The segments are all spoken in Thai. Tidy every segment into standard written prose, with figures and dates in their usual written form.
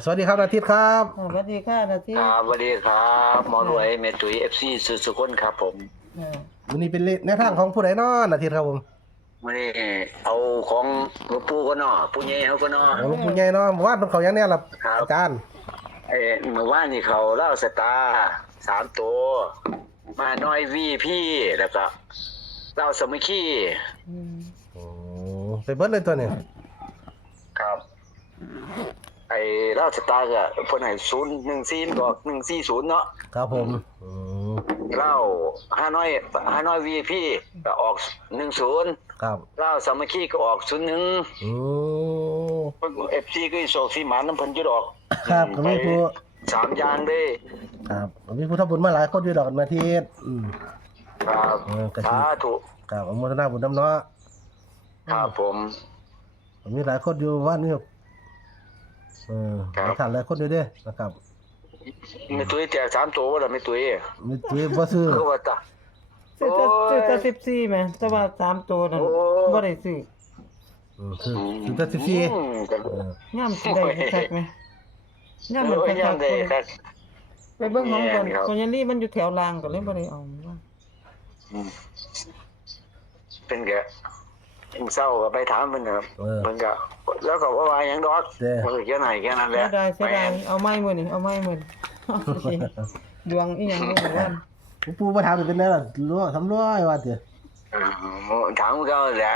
สวัสดีครับอาทิตย์ครับสวัสดีค่ะนาที ครับสวัสดีครับหมอรวยเมตุยFCสุคนครับผม วันนี้เป็นแนวทางของผู้ใดน้ออาทิตย์ครับผมวันนี้เอาของหลวงปู่ก็เนาะผู้ใหญ่เขาก็เนาะ หลวงปู่ใหญ่เนาะเมื่อวานเพิ่นเขายังแน่ล่ะ ครับ อาจารย์ เมื่อวานนี่เขาเล่าสตาร์3ตัวมาน้อยวีพี่แล้วก็เล่าสมัคคี โอ้ไปเบิดเลยตัวนี้ ครับเล่าสตาร์ก็เพิ่นให้014บอก140เนาะ ครับผมเล่าห้าน้อยวีพี่ก็ออก10ครับ เล่าสมัคคีก็ออก01FC ก็โชคสีหมาน้ำเพิ่นอยู่ดอก ครับก็มีผู้ 3อย่างเด้ ครับก็มีผู้ทำบุญมาหลายคนอยู่ดอกอาทิตย์ครับ ก็สิ สาธุ ครับอนุโมทนาบุญนำเนาะ ครับผม มีหลายคนอยู่ว่านนี้หลายท่านหลายคนอยู่เด้นะครับ มีตุ้ยแจก3ตัวบ่ล่ะมีตุ้ย มีตุ้ยบ่ซื้อ คือว่าตะ ซื้อแต่14แม่แต่ว่า3ตัวนั้นบ่ได้ซื้อ คือแต่14 ย่ํสิได้คักแม่ย่ํมันคัก ยังได้ครับ ไปเบิ่งของคนยันลี่มันอยู่แถวล่างก็เลยบ่ได้เอาว่า เป็นแกเศร้าก็ไปถามเพิ่นครับเพิ่นก็แล้วก็ว่าหยังดอกเพิ่นแค่ไหนแค่นั้นแหละ เสียดายเอาไม้มื้อนี้เอาไม้มื้อนี้ดวงอีหยังบ่รู้ว่า ปู่บ่ถามเป็นแน่ล่ะรู้ทำร้อยว่าติ ถามก็แหละ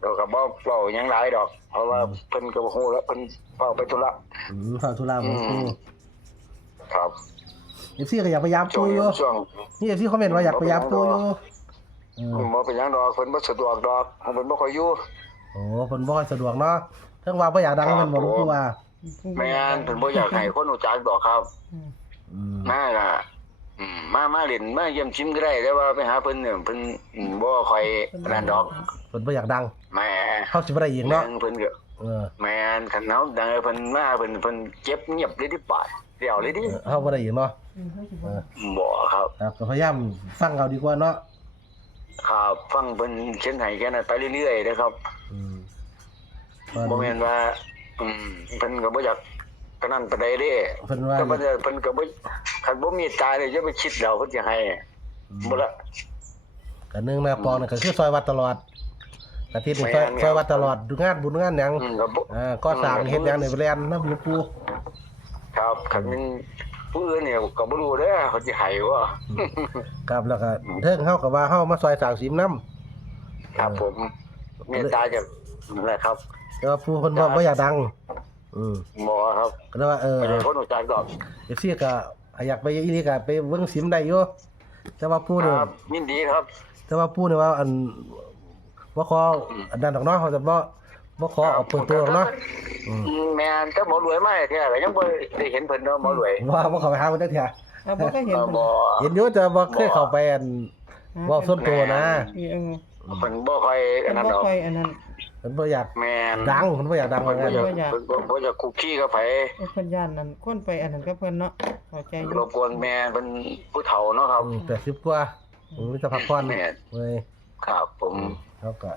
เราก็บ่เว้าหยังหลายดอกเพราะว่าเพิ่นก็บ่ฮู้แล้วเพิ่นเว้าไปธุระ ฝากธุระของปู่ ครับ FC ก็อยากพยายามปู่อยู่ ช่วง นี่ FC คอมเมนต์ว่าอยากพยายามปู่อยู่ บ่เป็นหยังดอกเพิ่นบ่สะดวกดอกเพิ่นบ่ค่อยอยู่ โอ้เพิ่นบ่ค่อยสะดวกเนาะเพิ่นว่าบ่อยากดังเพิ่นบ่รู้ว่า แม่นเพิ่นบ่อยากให้คนรู้จักดอกครับมาล่ะมาเล่นมาเยี่ยมชิมก็ได้แต่ว่าไปหาเพิ่นเนี่ยเพิ่นบ่ค่อยนั่นดอก เพิ่นบ่อยากดัง แม่ เฮาสิบ่ได้อีกเนาะ เพิ่นก็แม่นคันเฮาดังเพิ่นมาเพิ่นเก็บเงียบเลยที่ปากเดี๋ยวเลยดิ เฮาบ่ได้อีกเนาะ บ่ครับ ครับก็พยายามฟังเอาดีกว่าเนาะ ครับฟังเพิ่นเขียนให้แค่นั้นไปเรื่อยๆนะครับบ่แม่นว่าเพิ่นก็บ่อยากปานนั้นปานใดเด้ เพิ่นว่า แต่เพิ่นก็บ่คันบ่มีตาเลยจะไปคิดแล้วเพิ่นสิให้บ่ละ ก็นึงแม่ปองนี่ก็คือซอยวัดตลอดอาทิตย์นี่ซอยวัดตลอดดูงานบุญงานหยัง ก็บ่ ก็สร้างเฮ็ดหยังนี่ไปเรียนนำหลวงปู่ ครับคันมันผู้อื่นเนี่ยก็บ่รู้เด้อเขาสิให้บ่ ครับแล้วก็เทิงเฮาก็ว่าเฮามาซอยสร้างศีลนำ ครับผมเมตตาจากนั่นแหละครับ แต่ว่าปู่เพิ่นบ่อยากดังบ่ครับ ก็เลยว่าบ่ได้คนรู้จักดอก FC ก็อยากไปอีหลีก็ไปเบิ่งศีลได้อยู่แต่ว่าปู่ ค นี่ รับยินดีครับ แต่ว่าปู่นี่ว่าอันบ่ขออันนั้นดอกเนาะเขาจะบ่ขอเอาเปิดตัวหรอกเนาะ แม่นถ้าหมอรวยมาแท้ก็ยังบ่ได้เห็นเพิ่นเนาะหมอรวย ว่าบ่เข้าไปหาเพิ่นจักเที่ย บ่เคยเห็น บ่ เห็นอยู่แต่บ่เคยเข้าไปอันเว้าส่วนตัวนะ เพิ่นบ่ค่อยอันนั้นดอก อันนั้น เพิ่นบ่อยาก แม่น ดังเพิ่นบ่อยากดังว่างั้น เพิ่นบ่อยากคุกคีกับไผ เพิ่นย่านนั้นคนไปอันนั้นกับเพิ่นเนาะเข้าใจอยู่ รบกวนแม่เพิ่นผู้เฒ่าเนาะครับ 80กว่ามีแต่พักผ่อน แม่ เว้ย ครับผม เฮาก็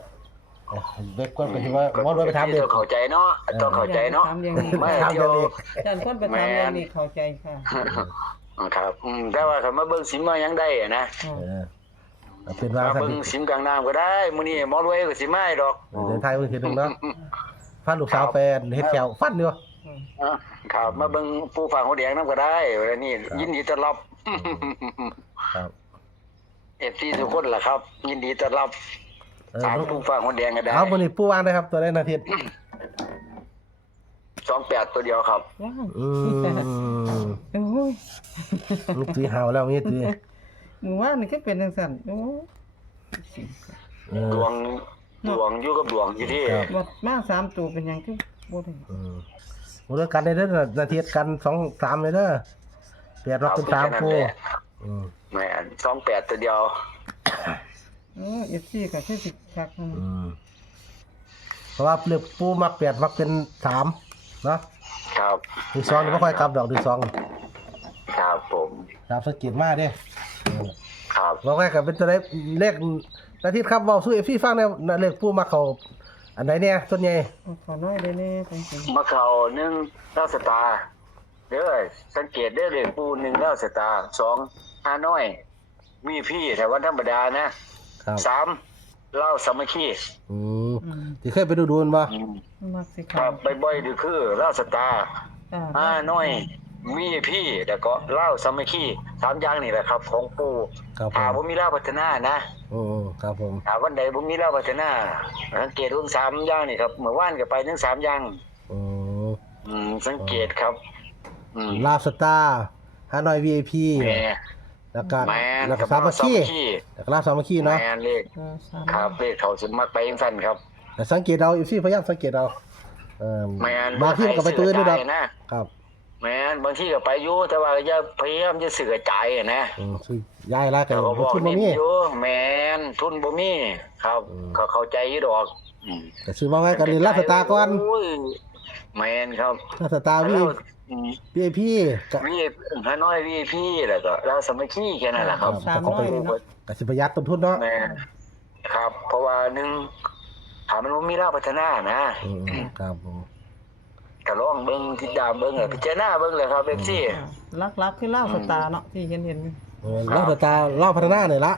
เด็กก่อนก็สิว่าบ่รวยไปถามเด็ก ต้องเข้าใจเนาะต้องเข้าใจเนาะ ถามอย่างนี้ ไม่ ถาม เที่ยว เด็ก ท่านคนไปถามอย่างนี้เข้าใจค่ะ ครับแต่ว่าคันมาเบิ่งสิมมายังได้นะ เป็นว่า มา ซั่น เบิ่งสิมกลางน้ำก็ได้มื้อนี้หมอรวยก็สิมาให้ดอก เดินทางเพิ่นเฮ็ดนึงเนาะพาลูกสาวไปเฮ็ดแขวฟันอยู่ ครับมาเบิ่งผู้ฝากหัวแดงนำก็ได้วันนี้ยินดีต้อนรับ ครับ FC ทุกคนล่ะครับ ยินดีต้อนรับสามผู้ฝากหัวแดงก็ได้ เอามื้อนี้ปู่วางได้ครับตัวได้นาที 28ตัวเดียวครับ ว้าว โอ้ โอ้ย มีตีหาวแล้วมีตี หมู่ว่านี่ก็เป็นจังซั่นโอ้ ดวงอยู่กับดวงอยู่ที่ บ่มา3ตัวเป็นหยังคือบ่ได้ หมดกันได้เด้อนาทีกัน2 3เลยเด้อเปลี่ยนรอบเป็น3คู่ แม่น28ตัวเดียว FC ก็คือสิคักนั่น เพราะว่าเลือกปูมัก8มักเป็น3เนาะ ครับ ที่2นี่บ่ค่อยกลับดอกที่2 ครับผม ครับสกิดมาเด้ ครับ บ่ค่อยก็เป็นตัวเลขเลขนาทีครับเว้าสู้ FC ฟังแนวเลขปูมักเขา อันไหนเนี่ยส่วนใหญ่ ขอน้อยได้แน่ไปสิ มะเขา1ดาวสตาร์เด้อสังเกตได้เลยปู1ดาวสตาร์2ฮานอยมีพี่แต่วันธรรมดานะครับ 3เล่าสามัคคี อืมที่เคยไปดูนบ่ มักสิ ครั ค่ะ บบ่อยๆนี่คือเล่าสตาร์ฮานอยมีพี่แล้วก็เล่าสามัคคี3อย่างนี่แหละครับของปู ครับผ ถ้าม บ่มีเล่าพัฒนานะ ครับผม ถ้าวันใดบ่มีเล่าพัฒนาสังเกตเบิ่ง3อย่างนี่ครับเมื่อวานก็ไปถึง3อย่าง อืม สังเกตครับลาบสตาร์ฮานอย VIP แหม่ แล้วก็ แม่น แล้วก็สามัคคีแล้วก็ลาบสามัคคีเนาะ แม่นเลข 3 ครับเลขเขาสิมักไปจังซั่นครับ แต่สังเกตเอาอีซี่พยายามสังเกตเอาแม่น บางที่มันก็ไปตัวอื่นด้วยดอก นะครับ แม่นบางที่ก็ไปอยู่แต่ว่าอย่าพยายามจะสื่อกระจายนะ คือยายละกัน แต่ก็ บ่ บอก ทุนบ่ นิด มี อยู่แม่นทุนบ่มีครับก็เข้าใจอยู่ดอกแต่ซื้อมาไว้กันนี่ลาบสตาร์ก่อน โอ้ยแม่นครับ ลาบสตาร์ แล้ว VIP ก็ วีฮานอย VIP แล้วก็แล้วสามัคคีแค่นั้นแหละครับ ก็สิประหยัดต้นทุนเนาะ แม่นครับ เพราะว่าหนึ่งถามมันบ่มีราวพัฒนานะครับ ผม ก็ลองเบิ่งติดตามเบิ่งพิจารณาเบิ่งเลยครับเอฟซี ลักๆคือลาวสตาร์เนาะที่เห็น ลาบสตาร์ลาบพัฒนาเนี่ยละ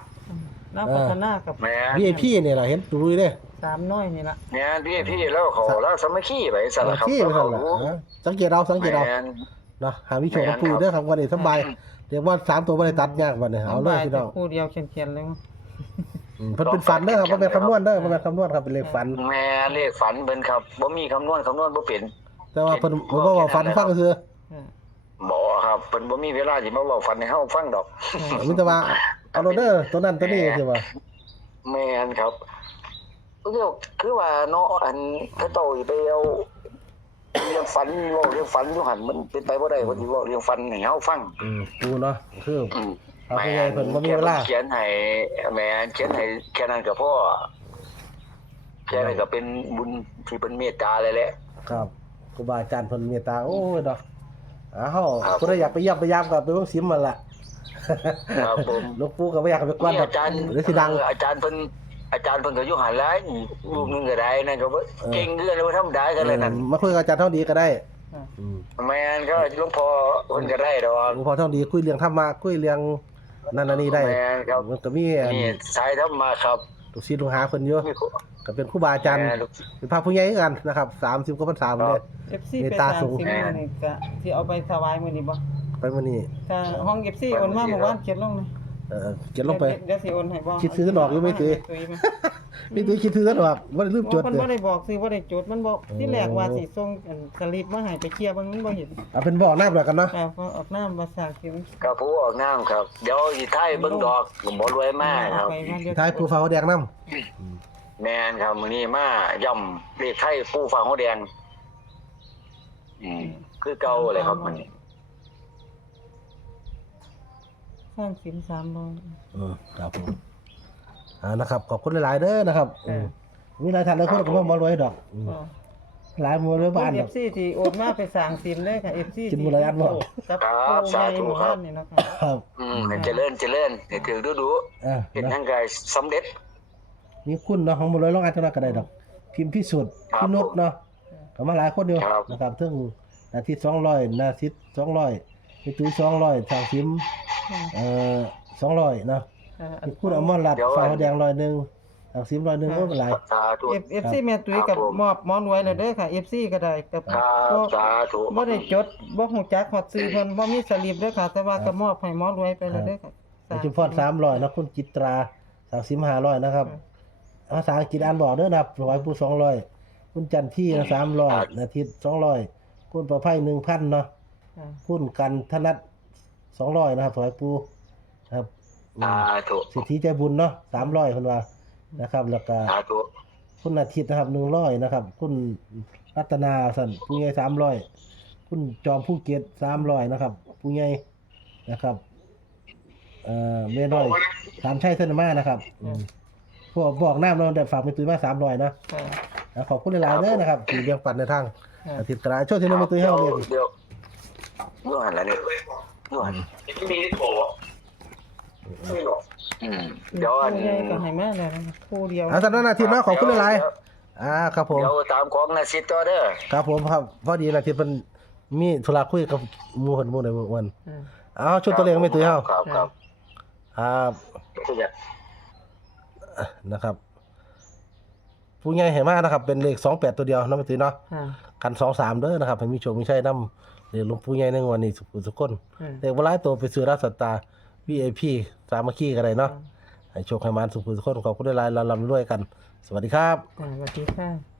ลาวพัฒนากับ แม่น VIP เนี่ยล่ะเห็นดูเด้ 3น้อยนี่ล่ะ เนี่ยพี่แล้วเขาแล้วสามัคคีไปสั่นล่ะครับ ที่ไปซั่นล่ะสังเกตเอา แม่น เนาะหาวิโชคกับปูเด้อครับวันนี้สบายเรียกว่า3ตัวบ่ได้ตัดยากบัดนี้เอาเลยพี่น้อง คู่เดียวเขียนๆเลย เพิ่นเป็นฝันเด้อครับบ่แม่นคำนวณเด้อบ่แม่นคำนวณครับเป็นเลขฝัน แม่เลขฝันเพิ่นครับบ่มีคำนวณบ่เป็น แต่ว่าเพิ่นบ่ว่าฝันฟังซื่อ บ่ครับเพิ่นบ่มีเวลาสิมาเว้าฝันให้เฮาฟังดอก มีแต่ว่าเอาโลดเด้อตัวนั้นตัวนี้สิว่า แม่นครับคือว่าเนาะอันเขาเจ้าสิไปเอาเรื่องฝันเว้าเรื่องฝันอยู่หั่นมันเป็นไปบ่ได้ว่าสิเว้าเรื่องฝันให้เฮาฟัง ปูเนาะคือเอาไปไงเพิ่นบ่มีเวลา เขียนให้แม่เขียนให้แค่นั้นก็พอแค่นั้นก็เป็นบุญที่เพิ่นเมตตาเลยแหละ ครับครูบาอาจารย์เพิ่นเมตตาโอ้ยดอกเฮาผู้ใดอยากไปเยี่ยมพยายามก็ไปเบิ่งซิมมันล่ะ ครับผม หลวงปู่ก็บ่อยากไปกวนดอก อาจารย์ หรือสิดัง อาจารย์เพิ่นก็อยู่หันหลายรูปหนึงก็ได้นั่นก็บ่เก่งเกินเลยธรรมดากันเลยนั่น มาคุยกับอาจารย์เท่าดีก็ได้อืม แม่นก็หลวงพ่อเพิ่นก็ได้ดอก หลวงพ่อเท่าดีคุยเรื่องธรรมะคุยเรื่องนั่นอันนี้ได้ แม่นครับ มันก็มี นี่สายธรรมะครับ ลูกศิษย์ลูกหาเพิ่นอยู่ มี ก็เป็นครูบาอาจารย์ แม่ลูก เป็นพระผู้ใหญ่คือกันนะครับ30กว่าพรรษา ครั เด้ บ FC ไป30มื้อนี่ก็สิเอาไปถวายมื้อนี้บ่ ไปมื้อนี้ ถ้าห้อง FC โอนมาเมื่อวานเขียนลงนะ เขียนลงไป เดี๋ยวสิโอนให้บ่ คิดซื้อดอกอยู่ไหมตุ้ย มีตัวคิดถือกันว่าบ่ได้ลืมจด มัน เด้ บ่ได้บอกซื้อบ่ได้จดมันบอกที่แรกว่าสิส่งสลิปมาให้ไปเคลียร์บางมันบ่เห็น เอาเป็นบ่อน้ำแล้วกันเนาะ แต่พอออกน้ำภาษาเขียน ครับผู้ออกน้ำครับ เดี๋ยวสิท้ายเบิ่งดอกบ่รวยมากครับ ไปมาเดี๋ยว ท้ายภูฟ้าแดงน้ แม่นครับมื้อนี้มาย่ำเลขไทยผู้ฟังหัวแดงคือเก่าเลยครับมัน สร้างสิน300 ครับผมนะครับขอบคุณหลายๆเด้อนะครับมีหลายท่านหลายคนก็บ่มารวยดอกหลายหมู่เลยบ้านดอก FC ที่โอนมาไปสร้างสินเลยค่ะ FC กินมื้อละอันบ่ กับผู้ใหญ่หมู่บ้านนี่เนาะค่ะ ครับ ให้เจริญให้ถือดูๆเป็นจังได๋สำเร็จ มีคุณเนาะของบ่รวยลองอ่านจังนั้นก็ได้ดอก พิมพ์พิสุทธิ์พี่นุชเนาะก็มาหลายคนอยู่นะครับถึงอาทิตย์200นาทิตย์200พี่ตุ้ย200ทางพิมพ์200เนาะมีคุณอมรรัตน์ฟ้าแดง100ทางซิม100บ่เป็นไร สาธุ FC แม่ตุ้ยกับมอบหมอนไว้แล้วเด้อค่ะ FC ก็ได้กับ ครับสาธุ บ่ได้จดบ่ฮู้จักฮอดชื่อเพิ่นบ่มีสลิปเด้อค่ะ แต่ว่าก็มอบให้หมอรวยไปแล้วเด้อค่ะ ชุมพร300นะคุณจิตราทางซิม500นะครับภาษาอังกฤษอ่านบอกเด้อนะครับถวายผู้200คุณจันที่300อาทิตย์200คุณประไพ1,000เนาะคุณกันธนัท200นะครับถวายผู้นะครับ สาธุ สิทธิใจบุญเนาะ300เพิ่นว่านะครับแล้วก็ สาธุ คุณอาทิตย์นะครับ100นะครับคุณรัตนาสั่นผู้ใหญ่300คุณจอมภูเก็ต300นะครับผู้ใหญ่นะครับแม่น้อยสามชัยเทนมานะครับพวกบอกน้ำเราได้ฝากเป็นตุ้ยมา300นะขอบคุณหลายๆเด้อนะครับที่เลี้ยงปันในทางอาทิตย์กระไรช่วยที่น้องเป็นตุ้ยเฮาเรียน เดี๋ยวอยู่หันแล้วเนี่ยอยู่หันเดี๋ยวอัน ผู้ใหญ่ก็ให้มาแล้วนะคู่เดียว ตอนนั้นอาทิตย์เนาะขอบคุณหลายๆ ครับผม เดี๋ยวตามของนาซิตต่อเด้อ ครับผมครับพอดีนะที่เพิ่นมีธุระคุยกับหมู่เพิ่นหมู่ใดหมู่วัน อืม เอาชุดตัวเลขไม่ตื้อเฮา ครับครับ ครับ ผู้ใหญ่ นะครับผู้ใหญ่ให้มานะครับ เป็นเลข28ตัวเดียวเนาะไม่ตื้อเนาะ ค่ะ กัน23เด้อนะครับให้มีโชคมีชัยนำเลขหลวงปู่ใหญ่ในวันนี้สุขคน อืม เลขบ่หลายตัวไปซื้อราชสัตตา VIP สามัคคีก็ได้เนาะให้โชคให้มานสุขคนขอบคุณหลายๆลำรวยกัน สวัสดีครับ สวัสดีค่ะ